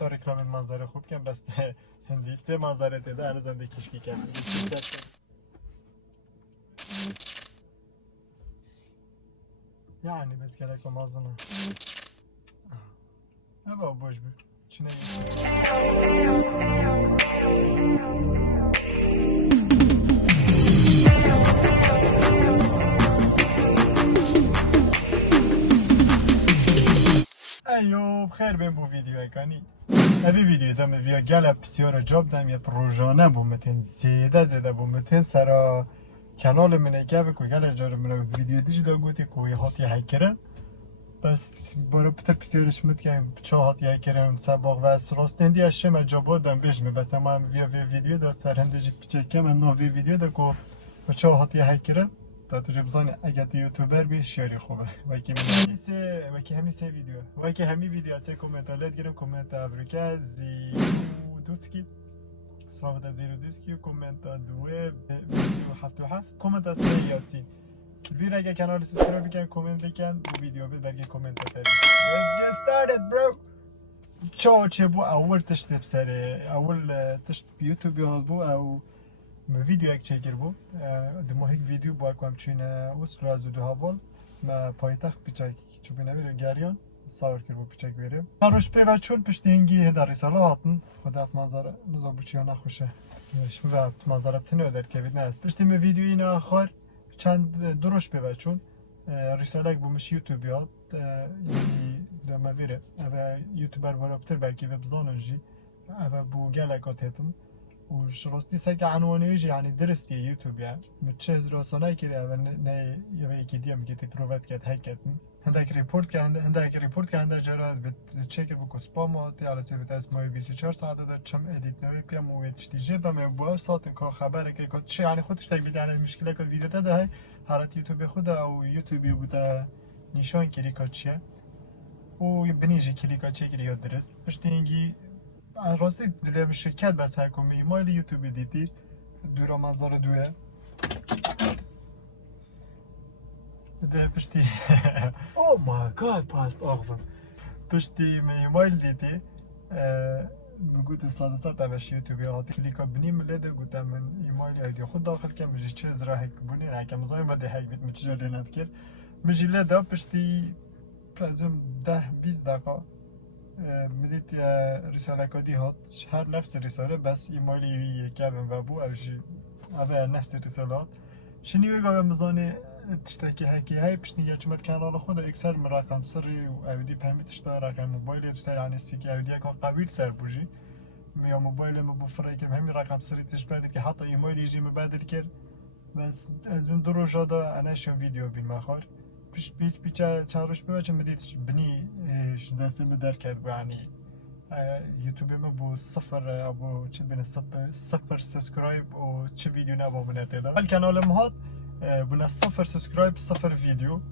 حتی رکلام منظره خوب کن بس هندی 3 منظره دیده هنوز هم کشکی کرد يعني بس كده كم أظن أبغى بوش بي شنو أيوه بخير بين بو فيديو هيكاني أبي فيديو تم فيديو جالب بسيارة جاب دم يا بروجانه بو متن زيادة بو متن سرا كانال من اجابه کو گله جار من فيديو دیج دا گوتی کو هاتی هکره بس برای پتر بسیارش متکن چه هاتی هکره سباق و راست اندی اش ما جواب دم بجم بس ما هم ویدیو دا سر هندجی چکم نو ویدیو دا کو چه هاتی هکره تا تو جبزانی اگه تو یوتیوبر بی شیری خوبه وکی همین سه ویدیو وکی همین ویدیو سه کامنت لید گیرم کامنت ابریکا زی دوسکی صرافة زيرو ديسكي كومنت دوه بيسو حفتو حفت كومنت استري ياسين البير اگه كانال سبسكرايب بكن كومنت بكن بو فيديو بيد بلگه كومنت تاري let's get started bro چه بو اول تشت بسره اول تشت بيوتيوب يهاد بو او فيديو اك چكر بو دمو هيك فيديو بو اكوام چين وصلو از دو هاول ما پایتخت بچاك چو بنوير گريان صور کرد و پیچک بریم. هروش پیو چون پشتی اینگی در رساله هاتن خدا ات منظر نزا بچیا نخوشه. شما منظر بتنی در که نه است. پشتی می ویدیو این آخر چند دروش پیو چون رساله بومش یوتیوب یاد دم ویره. اما یوتیوبر برابر بلکی ببزانجی. اما بو گلکات هتن. و شراستی سگ عنوانیجی یعنی درستی یوتیوب یا متشز رسانه کردی اما نه یه کی دیم که تپروفت کرد هکتن. هندک ریپورت کنده جرات به چکر بکو سپامات یا رسیبت اسمای 24 ساعته در چم ادیت نوی پیم مویتش دیجه بمه با ساعتن که خبره که چه یعنی خودش تک بیدن مشکله که ویدیو داده های حالت یوتیوب خود او یوتیوبی بوده نشان کلیکا چیه و بنیجی کلیکا چه کلیکا درست پشت اینگی راستی دلم شرکت بس هکم ایمیل یوتیوب دیدی دورا مزار دوه ده پشتی او مای گاد پاست آخوان پشتی می ایمیل دیدی بگوت صادصات اوش یوتیوبی هاتی کلیکا بنیم لیده گوتم من ایمیل ایدی خود داخل کم مجی چه زرا هک بونی نکم زای ما ده هک بیت متجا لینت کرد مجی لیده پشتی پزم 10-20 دقیقه مدیت رساله کدی هات هر نفس رساله بس ایمیل یکم و بو اوجی اوه نفس رسالات شنیوی گاوه مزانی تشتكي هكي هاي باش نيجي جمعت كانال خود اكثر من رقم سري واودي فهمت اشتا رقم موبايل رسال يعني سيكي اودي كان قبيل سر بوجي يا موبايل ما بفرق كم هم رقم سري تشبه كي حتى ايميل يجي مبادل كر بس از من درو جادا انا شو فيديو بين ماخر بيش چاروش بيوچ مديت بني دست مدار كد يعني يوتيوب ما بو صفر ابو چه بين صفر سبسكرايب او چه فيديو نابو من هذا القناه مهات بنا 0 سبسكرايب 0 فيديو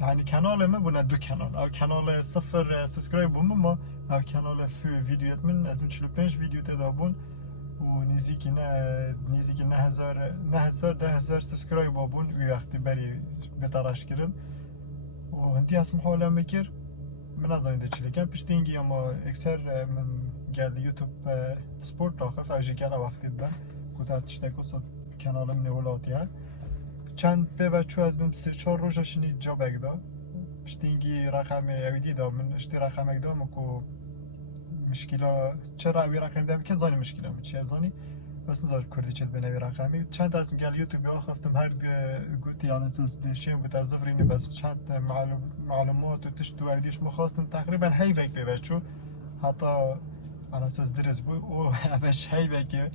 يعني كانال ما بنا 2 كانال او كانال 0 سبسكرايب بوم او كانال فيديو من از 45 فيديو تدابون و نزيكي 9000 سبسكرايب بون وی وقتی بری بتراش کردن و هندی اسم حالا میکر من از اینده چلی کم پشت اینگی اما اکثر من گل یوتیوب سپورت آخه فوجی کلا وقتی با کتات تشتکو صد کانال من ولاتی ها چند به چو از من 3-4 روزش نی جا بگدا پشتینگی رقم اویدی دا من اشتی رقم اگدا مکو مشکلا چرا اوی رقم دام که زانی مشکلا چیه زانی بس نزار کردی چت بنوی رقمی چند از گل یوتیوب آخفتم هر گوتی على اساس دشیم بود از زفرینی بس چند معلومات و تشت و اویدیش مخواستم تقریبا هی وک ببچو حتی على اساس درس بو او اوش هی وک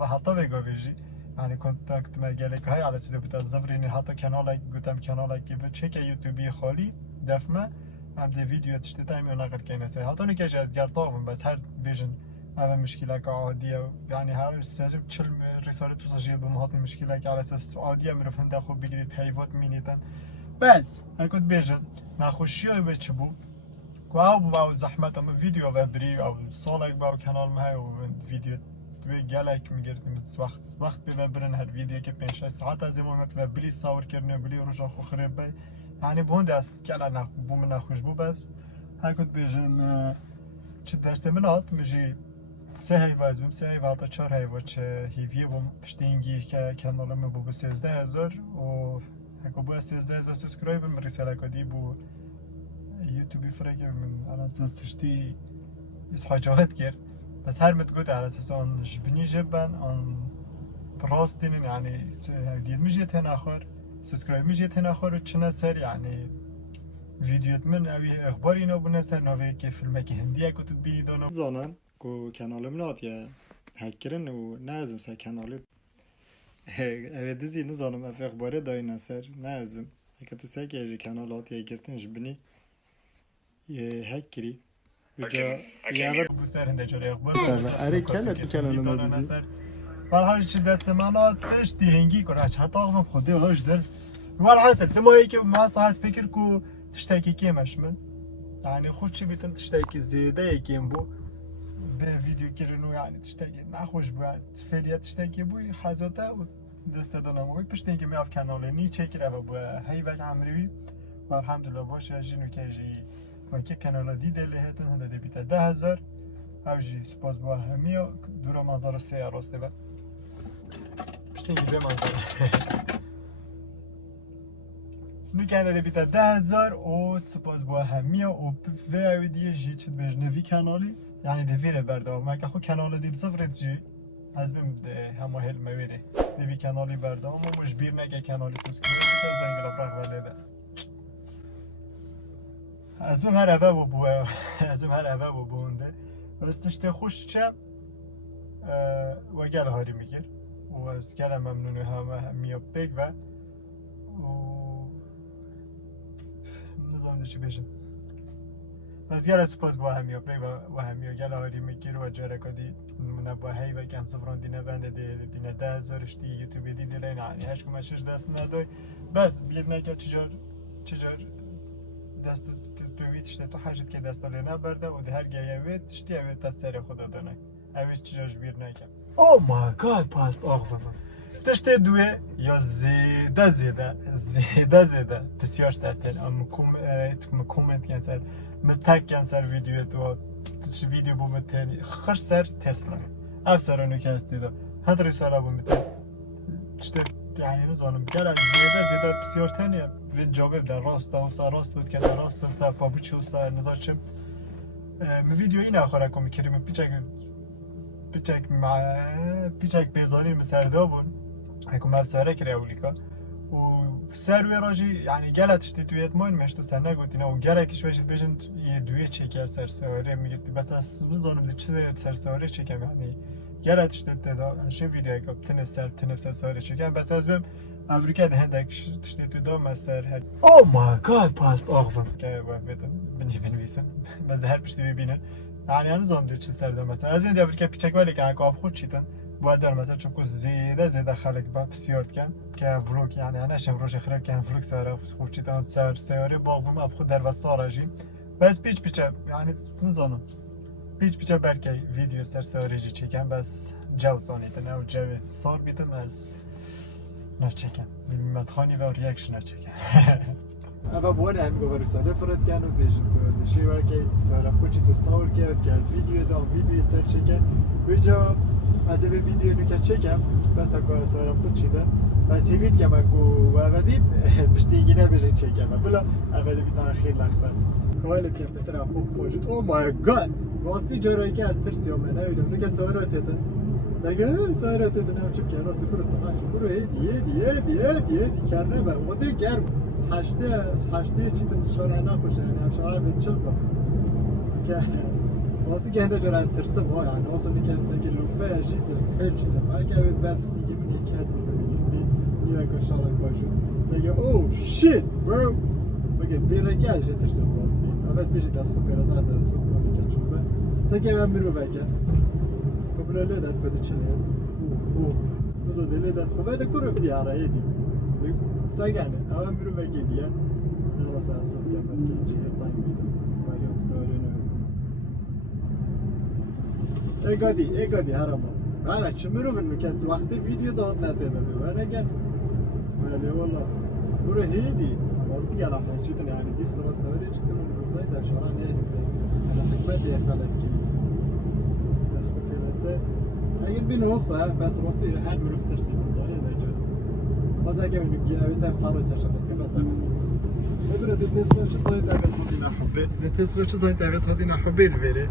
و حتی وگاویجی يعني كونتاكت ما قالك هاي على سيدو بتاع الزفريني حتى كانالك قدام كانالك كيف تشيك يوتيوبي خالي دفمه هم ده فيديو تشتتاي من نقل كينا سي حتى نكاش از جرطاغم بس هر بيجن هذا مشكلة عادية يعني هر سجب تشل رسالة توصل بمهات المشكلة على اساس عادية من فهند خو بيجري بهيفوت مينيتن بس هر كنت بيجن ناخوشي بتشبو كواو زحمة اما فيديو وبري او صالك باو كانال ما هي فيديو گلک میگردیم وقت ببرن هر ویدیو که 5-6 ساعت از این موقع بلی صور کردن بلی روزا خو خراب بی یعنی بوند است کلا بوم نخوش بو بس هر کد بیجن چه دست من هات مجی سه هی وزم سه هی وقتا 4 هی و چه هیویه بوم پشتینگی که کانالم بو به 13000 و هکو بو 13000 سابسکرایبر من رساله کدی بو یوتیوبی فرقه من الان سشتی اس حاجات کرد بس هر متقول على اساس ان جبني جبن ان براستين يعني ديال مجيت هنا اخر سبسكرايب مجيت هنا اخر وتشنا سر يعني فيديوهات من اوي اخباري نو بنسر نوفي كيف المكي هنديه كنت تبيني دونو زانن كو كانالم ناتيا هكرن و نازم سا كانالي اوي دزي نزانم اف اخباري داي نسر نازم هكا تو ساكي اجي كانالات يا گرتن جبني هكري يعني بسر هنده جوری اخبار اره کله تو کلانه مدیزی والحاج چه دست منات پشتی هنگی کنه حتی آقام خودی هاش در والحاصل تمایی که ماسا هست فکر کو تشتاکی کیمش من يعني خود چی بیتن تشتاکی زیده یکیم بو به ویدیو کرنو يعني تشتاکی نخوش بو فعلیت تشتاکی بوی حضرته و دست دانم بوی پشتی که میاف کانال نی چکره بو هی وقت عمروی و الحمدلله باشه جینو که جی و که کانال دیده لهتن هنده دی بیتا 10000 او جی سپاس با همیا دورا منظر سه راسته با پشتینگی به منظر نو که هنده دی بیتا 10000 و سپاس با همیا و و او دیگه جی چید بیش نوی کانالی یعنی دی ویره برده و من که خود کانال دی بصفرت جی از بیم ده همه هل مویره نوی کانالی برده و مجبیر نگه کانالی سبسکرایب که زنگل افراغ ولیده از اون هر اوه بوه از اون هر اوه بونده بس تشته خوش چه و گل هاری میگیر و از گل ممنون همه میاب بگ و نظام چی بشم بس گل سپاس با همیاب بگ و همیاب گل هاری میگیر و جاره کدی نبا هی و کم صفران دی نبنده دی بینه 10000 اشتی یوتیوبی دی دلین یعنی هش کمه شش دست ندای بس بیر نگه چجار دست توی تشته تو حاجت که دستاله نبرده و ده هر گیه تشتی اوید تا سر خدا دانه اوید چجاش بیر نکم او مای گاد پاست آخ تشته دوه یا زیده بسیار سرتر ام کومنت کن سر متک کن سر ویدیو تو ویدیو بو متنی خرش سر تسلا اف سرانو که هستی دا هد رساله بو متن تشته يعني نظام كلا زيادة بسيار تانية في الجواب ده راست که در راست و سر پابوچی و سر نظر چم فيديو این آخره کمی کریم پیچک بیزانی مسرده بون هکو مفسره کره اولیکا و سر وی راجی يعني گلت اشتی تویت ماین مشتو سر نگوتینه و گلکش وشید بشن یه دویه چکی از سر سواره میگرتی بس از نظام ده چه سر سواره چکم يعني گلت اشتی دا هشه ویدیو که تنف سر چکم بس از بیم امریکا ده هندک اشتی دا مسر هر او مای گاد پاست آخوان که وقتم بنویسم بس هر پشتی ببینه يعني انا زوم دو چه سر دا مثلا از این دی امریکا پیچک ولی که آب خود چیتن باید در مثلا چون زیده خلق با بسیار کن که وروک يعني انا شم روش خراب کن وروک سر خود چیتن سر سیاره باقوم اب خود در وسارجی بس پیچ يعني نزانم پیچ برکه ویدیو سر سوارجی چکن بس جو زانیتن او جو سار بیتن از نچکن مدخانی و ریاکشن نچکن اما بوده همین گوه رساله فرد کن و بیشن که دشیوه که سواره خوچی تو ساور که ویدیو دام ویدیو سر چکن بجا از این ویدیو نو که چکم بس اکو سواره خوچی دن بس هیوید که مکو و اودید بشتیگی نبیشن چکم بلا اوده بیتن خیلی لختن کایل که بهتر خوب موجود او مای گاد واسطی جایی که از ترسی هم نمیدونم نو که سواره تیدن سگه سواره تیدن هم چپ که راست برو سماش برو هیدی کرنه با وده گرم هشته چی تو شاره نخوشه یعنی هم شاره به چل با که واسه که هنده جرا از ترسه ما یعنی واسه که سگه لوفه اجید خیل چیده ما اگه اوید برپسی که من یک هد بودم یه که شاره باشو سگه او شیت برو بگه ویرگه اجید ترسه واسطی اول بیشی دست خوب پیرازه دست خوب کنی که چوزه سگه من میرو بگه قبل لیدت کده چله بزا دلی دست خوب بده کرو بدی عرایه دی ساگانه اما میرو بگی دیگه نه واسه اساس کردن که چیه پنگ میدم ولی هم سوالی نمیم ایگادی هرما بله چه میرو بینو که وقتی ویدیو داد نتیده و نگن ولی والا برو هیدی واسه گله حاجیتن یعنی دیف سوا سوالی چیتن روزای در شارع نه حکمت یه فلک بین هوسا بس واسطی هر مرف ترسی داره درجه باز اگه میگی اویت فارس شده بس بدون تسلا چه زاید اویت هادی نحبه تسلا چه زاید اویت هادی نحبه الویره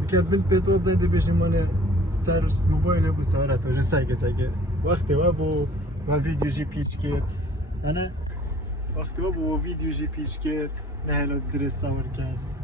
میکرد بین پیتو بدی بشین مانه سر موبایل بو سوارت وجه سگه وقتی و بو و ویدیو جی پیچ کرد انا وقتی و بو ویدیو جی پیچ کرد نه هلا درست سوار کرد